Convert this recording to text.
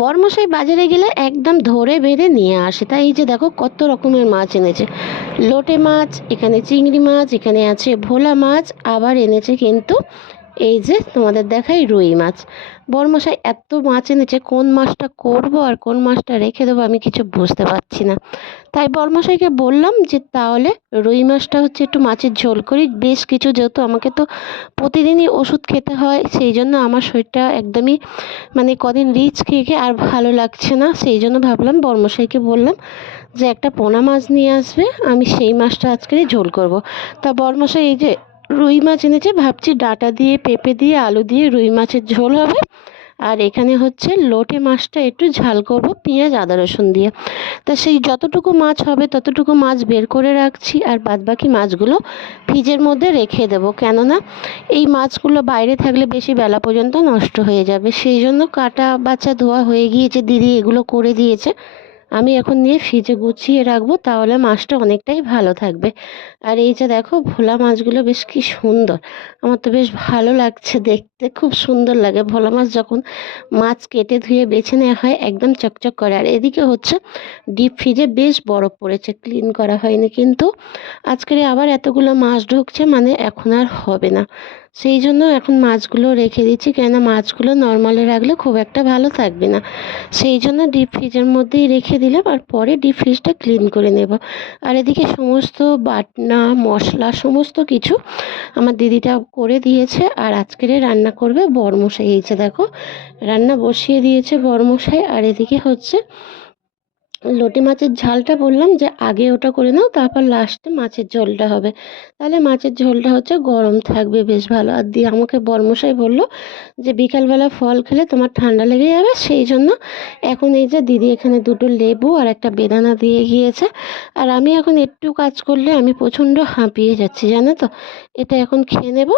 বরমশাই বাজারে গেলে একদম ধরে বেঁধে নিয়ে আসে। তাই এই যে দেখো কত রকমের মাছ এনেছে। লোটে মাছ, এখানে চিংড়ি মাছ, এখানে আছে ভোলা মাছ, আবার এনেছে কিন্তু এই যে তোমাদের দেখাই রুই মাছ। বরমশাই এত মাছ এনেছে, কোন মাছটা করব আর কোন মাছটা রেখে দেবো আমি কিছু বুঝতে পারছি না। তাই বরমশাইকে বললাম যে তাহলে রুই মাছটা হচ্ছে একটু মাছের ঝোল করি, বেশ কিছু, যেহেতু আমাকে তো প্রতিদিনই ওষুধ খেতে হয়, সেই জন্য আমার শরীরটা একদমই মানে কদিন রিচ খেয়ে খেয়ে আর ভালো লাগছে না। সেই জন্য ভাবলাম বরমশাইকে বললাম যে একটা পোনা মাছ নিয়ে আসবে, আমি সেই মাছটা আজকে ঝোল করব। তা বরমশাই এই যে রুই মাছ এনেছে, ভাবছি ডাঁটা দিয়ে পেঁপে দিয়ে আলু দিয়ে রুই মাছের ঝোল হবে। আর এখানে হচ্ছে লোটে মাছটা একটু ঝাল করব পেঁয়াজ আদা রসুন দিয়ে। তা সেই যতটুকু মাছ হবে ততটুকু মাছ বের করে রাখছি, আর বাদবাকি মাছগুলো ফ্রিজের মধ্যে রেখে দেবো, কেননা এই মাছগুলো বাইরে থাকলে বেশি বেলা পর্যন্ত নষ্ট হয়ে যাবে। সেই জন্য কাটা বাছা ধোয়া হয়ে গিয়েছে, দিদি এগুলো করে দিয়েছে। আমি এখন নিয়ে ফ্রিজে গুছিয়ে রাখবো, তাহলে মাছটা অনেকটাই ভালো থাকবে। আর এই যে দেখো ভোলা মাছগুলো বেশ কি সুন্দর, আমার তো বেশ ভালো লাগছে দেখতে, খুব সুন্দর লাগে ভোলা মাছ যখন মাছ কেটে ধুয়ে বেছে নেওয়া হয়, একদম চকচক করে। আর এদিকে হচ্ছে ডিপ ফ্রিজে বেশ বরফ পড়েছে, ক্লিন করা হয়নি, কিন্তু আজকের আবার এতগুলো মাছ ঢুকছে, মানে এখন আর হবে না। সেই জন্য এখন মাছগুলো রেখে দিচ্ছি, কেননা মাছগুলো নর্মালে রাখলে খুব একটা ভালো থাকবে না। সেই জন্য ডিপ ফ্রিজের মধ্যেই রেখে দিলাম, আর পরে ডিপ ফ্রিজটা ক্লিন করে নেব। আর এদিকে সমস্ত বাটনা মশলা সমস্ত কিছু আমার দিদিটা করে দিয়েছে, আর আজকের রান্না করবে বরমশাই। এই যে দেখো রান্না বসিয়ে দিয়েছে বরমশাই। আর এদিকে হচ্ছে লোটে মাছের ঝালটা বললাম যে আগে ওটা করে নাও, তারপর লাস্টে মাছের ঝোলটা হবে, তাহলে মাছের ঝোলটা হচ্ছে গরম থাকবে বেশ ভালো। আর দিয়ে আমাকে বরমশাই বলল যে বিকালবেলা ফল খেলে তোমার ঠান্ডা লেগে যাবে, সেই জন্য এখন এই যে দিদি এখানে দুটো লেবু আর একটা বেদানা দিয়ে গিয়েছে। আর আমি এখন একটু কাজ করলে আমি প্রচণ্ড হাঁপিয়ে যাচ্ছি, জানো তো। এটা এখন খেয়ে নেব।